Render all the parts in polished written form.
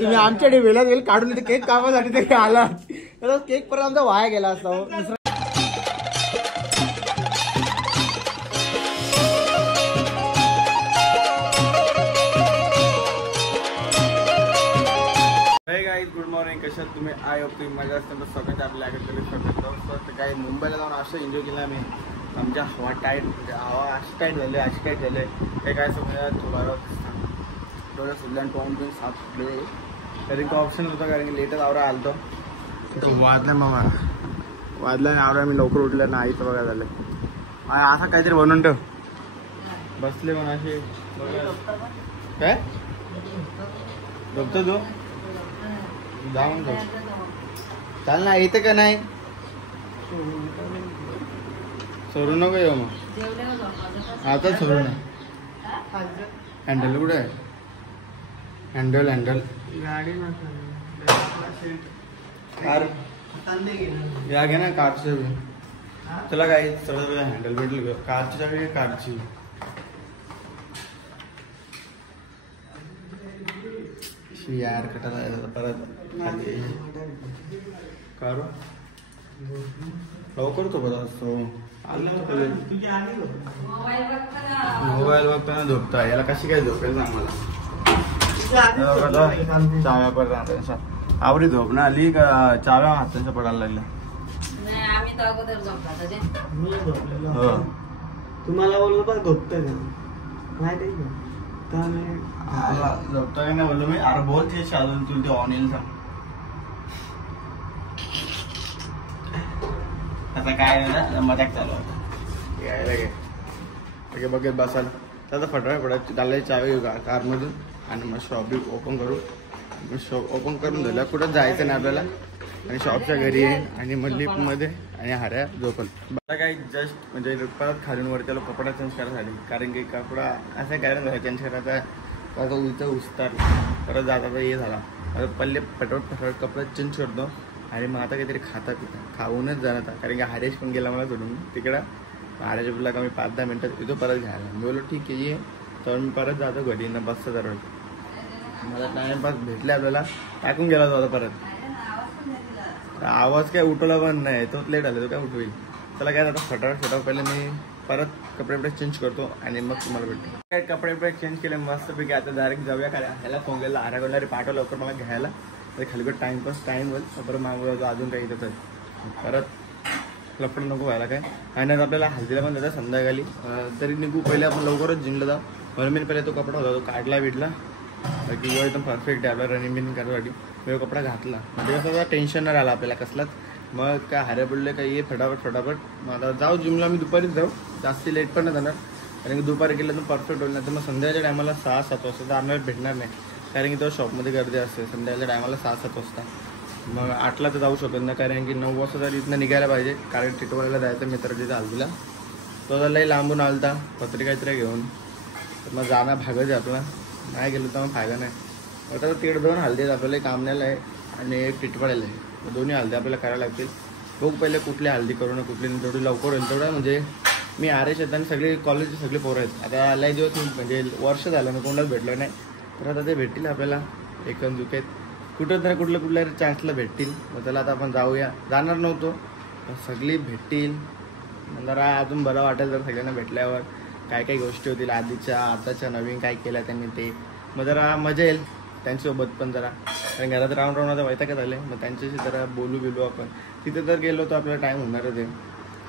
तुम्ही आमच्या वेळेला वेळ काढून केक कामासाठी तरी आला तर केक परत आमचा वाया गेला असता. गुड मॉर्निंग, कशात तुम्ही? आय होप तुम्ही मजा असताना स्वतःच्या आपल्या स्वतः काही मुंबईला जाऊन असं एन्जॉय केला आम्ही. आमच्या हवा टाईट म्हणजे हवा अशी टाईट झाली ते काय समजा थोडा डोळ्या सुद्धा टोन पण साफ सुटले तरी तो ऑप्शन होता कारण की लेटच आवरा आलतो वाजला मामा वाजला नाही आवरा. मी लवकर उठलं ना आईचं बघा झालं असं काहीतरी बनवून ठेव बसले पण असे काय झोपतो तू जाऊन जाऊ चाल ना येते का नाही सोडू नको येऊ मग आता सोडू ना. हँडल कुठे आहे? हँडल गाडी कार या घे ना कारचं तुला काय सगळं हँडल भेटलं कारची चावी कारची यार कटाला परत करू लवकर तो बघा असतो मोबाईल बघताना झोपता याला कशी काय झोपेल सांग मला. चाव्या पडतात आवडी झोप ना आली का चाव्या हातांच्या पडायला लागल्या. हो तुम्हाला बोललो पण झोपतोय का माहिती झोपता का नाही बोललो मी. अरे बोल ते अजून तुला ते ऑन येईल सांग आता काय मजाक चालू होता बघत बसाल तर फटाफट पडत त्याला चावी घेऊ कारमधून आणि मग शॉप ओपन करू. शॉप ओपन करून झालं कुठं जायचं नाही आपल्याला आणि शॉपच्या घरी येईन आणि मग लिफ्टमध्ये आणि हाऱ्या झोपल. मला काही जस्ट म्हणजे परत खालून वर त्याला कपडा चेंज करायसाठी कारण की कपडा असं कारण झालं चेंज करायचा आता उलचा उस्तार परत जाता हे झाला आता पल्ले फटाफट कपडा चेंज करतो आणि मग आता काहीतरी खाता पिता खाऊनच जाणार कारण की हरेश पण गेला मला सोडून तिकडं. हरेश बोलला का मी 5-10 मिनटात येतो परत घ्यायला. मी बोललो ठीक आहे ये तर मी परत जातो घरी न बसतं जरा मला टाइमपास भेटले आपल्याला टाकून गेला होता परत आवाज काय उठवला पण नाही तो लेट आला तो काय उठवेल. चला काय आता फटाफट पहिले मी परत कपडे चेंज करतो आणि मग तुम्हाला भेटतो. काय कपडे चेंज केले मस्तपैकी आता डायरेक्ट जाऊया काय ह्याला फोन केला आराकडणारे पाठव लवकर मला घ्यायला तर खाली टाइमपास टाइम होईल परत मागवलं जातो अजून काही इथं परत लपड नको व्हायला काय. आणि आज आपल्याला हल्दीला पण जायचं संध्याकाळी तरी निघू पहिले आपण लवकरच जिंकलं जाऊ म्हणून मी पहिले तो कपडा होता तो काढला भेटला की एकदम परफेक्ट आहे आपल्याला रनिंग बिनिंग करायसाठी मी कपडा घातला म्हणजे कसं टेन्शन नाही राहिला आपल्याला कसलाच. मग काय हारे पडले काही ये फटाफट मग आता जाऊ जिमला मी दुपारीच जाऊ जास्ती लेट पण नाही जाणार कारण की दुपारी गेलं तर परफेक्ट होईल नाही तर मग संध्याकाळच्या टायमाला 6-7 वाजता तर आपल्याला भेटणार नाही कारण की तो शॉपमध्ये गर्दी असते संध्याकाळच्या टायमाला 6-7 वाजता. मग 8ला तर जाऊ शकत नाही कारण की 9 वाजता तरी इथनं निघायला पाहिजे कारण टिटवाळीला जायचं मित्राच्या हल्दीला तो तर लई लांबून आलता पत्रिका घेऊन तर मग जाणं भागच आहे आपला नाही गेलो तर मग फायदा नाही. आता तिकडे 2 हल्दी आहेत आपल्याला कामण्याला आहे आणि एक टिटवाळीला आहे दोन्ही हल्दी आपल्याला करायला लागतील. बघ पहिले कुठली हल्दी करू ना कुठली जेवढी लवकर होईल तेवढं म्हणजे मी आरेश आहेत आणि सगळे कॉलेजचे सगळे पोरं आहेत आता लई दिवस म्हणजे वर्ष झालं ना कोणालाच भेटलं नाही तर आता ते भेटतील आपल्याला एकन दुखेत कुठं तर कुठल्या चान्सला भेटतील. मग त्याला आता आपण जाऊया जाणार नव्हतो सगळी भेटतील जरा अजून बरं वाटेल जर सगळ्यांना भेटल्यावर काय काही गोष्टी होतील आधीच्या आताच्या नवीन काय केल्या त्यांनी ते मग जरा मजा येईल त्यांच्यासोबत पण जरा कारण घरात राऊंड आता वैताग झाले मग त्यांच्याशी जरा बोलू आपण तिथे जर गेलो तर आपल्याला टाईम होणारच आहे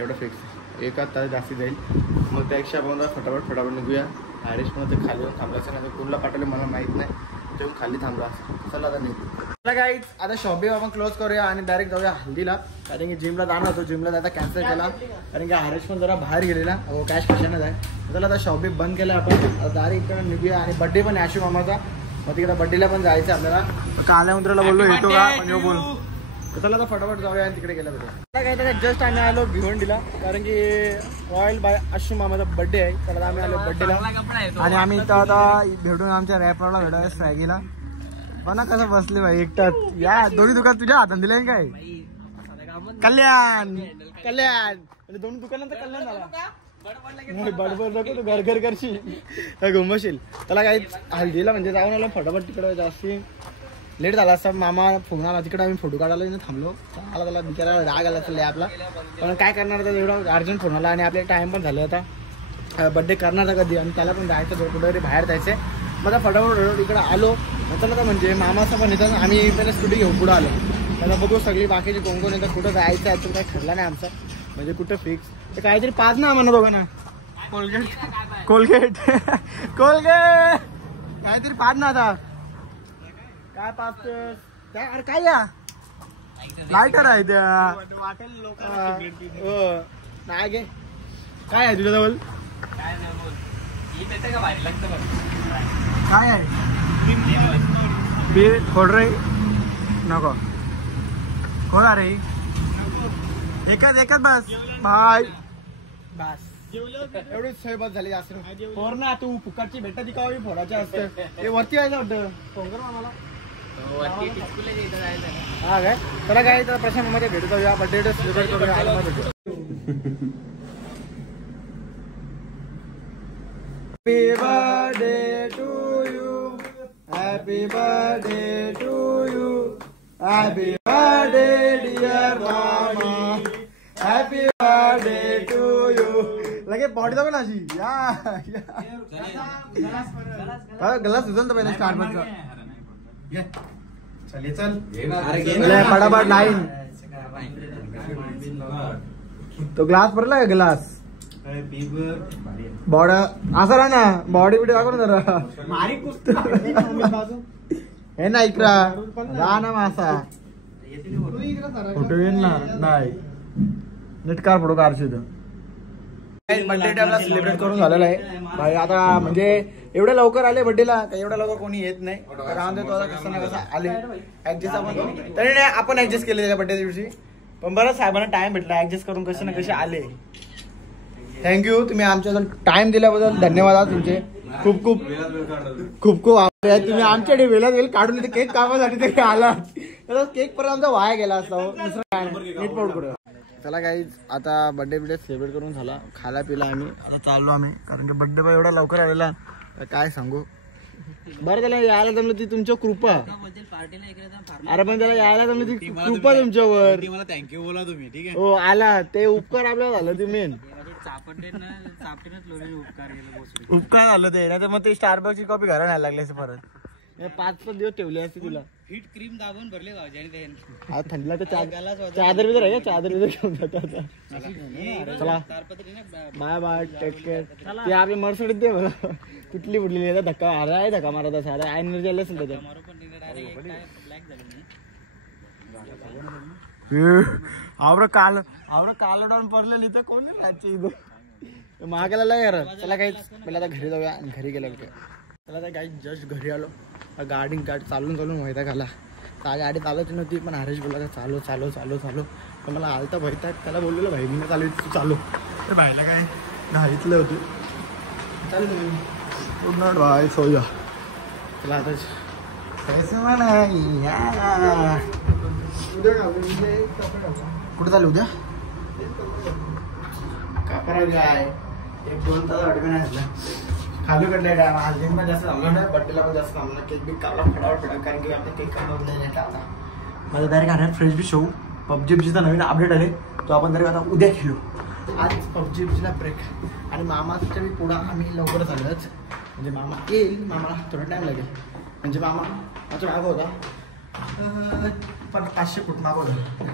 एवढं फिक्स 1 तास जास्ती जाईल. मग त्यापेक्षा आपण फटाफट निघूया. हॅरिश म्हणून ते खाली येऊन थांबलायचं नाही कुठला पाठवले मला माहीत नाही तेव्हा खाली थांबला चला आता निघू. चला गाईज आता शॉपिंग आपण क्लोज करूया आणि डायरेक्ट जाऊया हल्दीला कारण की जिमला जाणार होतो जिमला आता कॅन्सल केला कारण की हॅरिश पण जरा बाहेर गेलेला कॅश कशाने जाय. चला आता शॉपिंग बंद केलं आपण आता डायरेक्ट इकडे निघूया आणि बड्डे पण आशू मामाचा मग तिकडे बड्डेला पण जायचं आपल्याला. काल्या उंदराला बोललो येतो का म्हणजे बोल चला आता फटाफट जाऊया आणि तिकडे गेला भेटूया. काय जस्ट आम्ही आलो भिवंडीला कारण की रॉयल बाय आशू मामाचा बड्डे आहे तर आम्ही आलो बड्डेला आणि आम्ही इथं आता भेटून आमच्या रॅपरला भेटायला स्ट्रॅगीला पण कसं बसले भाई एकटाच या दोन्ही दुकान तुझ्या हातात दिले काय कल्याण म्हणजे दोन्ही दुकानांचा कल्याण झाला बडबड नको तू घर करशील घुमशील. त्याला काही हल्दीला म्हणजे जाऊन आलो फटाफट तिकडे जास्ती लेट झाला असता. मामा फोन आला तिकडे, आम्ही फोटो काढायला थांबलो. आला त्याला बिचारा राग आला असेल आपला, पण काय करणार तर एवढा अर्जंट फोन आला आणि आपले टाइम पण झाले आता बड्डे करणार का कधी, आणि त्याला पण जायचं कुठे बाहेर जायचं. मग आता फटाफट इकडे आलो. चला तर म्हणजे मामाचं पण येतात, आम्ही पहिला स्टुडिओ घेऊन पुढं आलो. त्याला बघू सगळी बाकीचे कोण कोण येतात, कुठं जायचं आहे. काही ठरला नाही आमचं, म्हणजे कुठं फिक्स तर काहीतरी पाच ना आम्हाला दोघांना. कोलगेट कोलगेट कोलगेट काहीतरी पाच ना आता. काय पाच काय अरे काय या लायटर आहे त्या नाही गे. काय आहे तुझ्याजवळ? काय आहे? बी खोड रे नको खोड रे. एकच बस भाई बस एवढीच सोय बस झाली. जास्त फोर ना तू फुकटची भेटा दिकावी फोडाच्या असतं. ते वरती आहे ना वाटतं. फोन कर मला. हा काय त्याला काय तर प्रशांत मध्ये भेटू जाऊया. बर्थडे सेलिब्रेट करूया. Happy birthday to you. Happy birthday to you. Happy birthday dear mama. Happy birthday to you. लगे बॉडी दाखव ना अशी. या ग्लास तुझं तर पहिले स्टार्टबक्सचा चल फटाफट लाईन. तो ग्लास भरला का ग्लास बॉड असा राहा ना. बॉडी बिडी दाखव ना जरा. हे ना इकडा जा ना मासा फोटो येईल ना. नाही नीट कार फोटो काढशील. बर्थडे टाइमला सेलिब्रेट करून झालेला आहे भाई. आता म्हणजे एवढ्या लवकर आले बर्थडेला, एवढ्या लवकर कोणी येत नाही. कसं ना कसं आले ऍडजस्ट. आपण तरी नाही आपण ऍडजस्ट केले त्याच्या बर्थडे दिवशी, पण बरं साहेबांना टाइम भेटला ऍडजस्ट करून कसे ना कसे आले. थँक्यू तुम्ही आमच्या टाइम दिल्याबद्दल. धन्यवाद तुमचे. खूप खूप खूप खूप आभार आहे. तुम्ही आमच्याकडे वेळात वेळ काढून इथे केक कामासाठी तरी आला. केक परत आमचा वाया गेला असता. दुसरं काय नीट पाऊट करूया. चला गाईज आता बर्थडे बिडे सेलिब्रेट करून झाला. खायला पिला आम्ही. आता चाललो आम्ही, कारण की बर्थडे पण एवढा लवकर आलेला काय सांगू. बरं त्याला यायला जमलं ती तुमच्या कृपा. अरे पण त्याला यायला जमलं ती कृपा तुमच्यावर. मला थँक्यू बोला तुम्ही. ठीक आहे हो आला ते उपकार आपल्याला झालं ते मेन उपकार झालं ते. नाही तर मग ते स्टारबक्सची कॉपी घरा नाही लागली असं परत. 5-5 दिवस ठेवले असते तुला. हिट क्रीम दाबून भरले हा थंडीला तर चादर बिदर आहे का. चादर बिदर घेऊन जातो आता. चला बाय बाय टेक केअर. ते आपली मर्सिडीज दे मला. कुठली फुटलेली धक्का आला आहे. धक्का मारत असा आता एनर्जी आली असेल त्याच्यात. आवडं काल डाऊन पडलेली तर कोण राहायची इथं महागाला लय यार. चला काही पहिला आता घरी जाऊया. आणि घरी गेलं त्याला त्या काही जस्ट घरी आलो. गाडी चालून व्हायचा खाला. त्या गाडी चालवत नव्हती, पण हरेश बोला का चालू चालू चालू चालू. तर मला आलता भयतात. त्याला बोललेलं भाई मी चालू तू चालू. तर भाईला काय घाईतलं होती. चालू पूर्ण भाई सोया. चला आता कुठं चालू उद्या कापरा काय 1-2 तास अडकून नाही खाली कडले टाइम. आज पण जास्त थांबलो नाही. बड्डेला पण जास्त थांबलो. केक बी कापला फटाफट कारण की आपल्या केक काढून नाही आता. माझं डायरेक्ट आणणार फ्रेश बी शो. पबजीचा नवीन अपडेट आले तो आपण डायरेक्ट आता उद्या खेळू. आज पबजीला ब्रेक. आणि मामाच्या बी पुढं आम्ही लवकरच आलोच. म्हणजे मामा येईल. मामाला थोडा टाईम लागेल. म्हणजे मामा माझा मागं होता पण 500 फूट मागं होता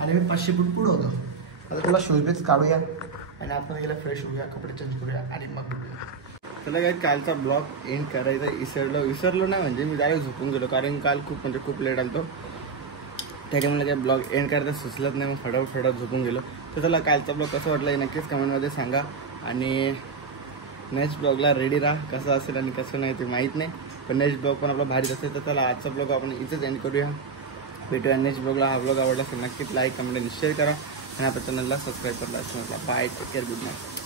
आणि मी 500 फूट पुढं होतो. आता तुला शूजबीज काढूया आणि आपण गेला फ्रेश होऊया, कपडे चेंज करूया आणि मग भेटूया. त्याला काय कालचा ब्लॉग एंड करायचा विसरलो नाही. म्हणजे मी डायरेक्ट झोपून गेलो कारण काल खूप लेट आलो. त्याच्यामुळे काय ब्लॉग एंड करायचं सुचलत नाही. मग फटाफट झोपून गेलो. तर त्याला कालचा ब्लॉग कसं वाटला हे नक्कीच कमेंटमध्ये सांगा. आणि नेक्स्ट ब्लॉगला रेडी राहा. कसं असेल आणि कसं नाही ते माहीत नाही, पण नेक्स्ट ब्लॉग पण आपला भारीच असेल. तर त्याला आजचा ब्लॉग आपण इथेच एंड करूया. भेटूया नेक्स्ट ब्लॉगला. हा ब्लॉग आवडला असेल नक्कीच लाईक कमेंट आणि शेअर करा. आणि आपल्या चॅनलला सबस्क्राईब करायला असं म्हटलं. Bye take care good night.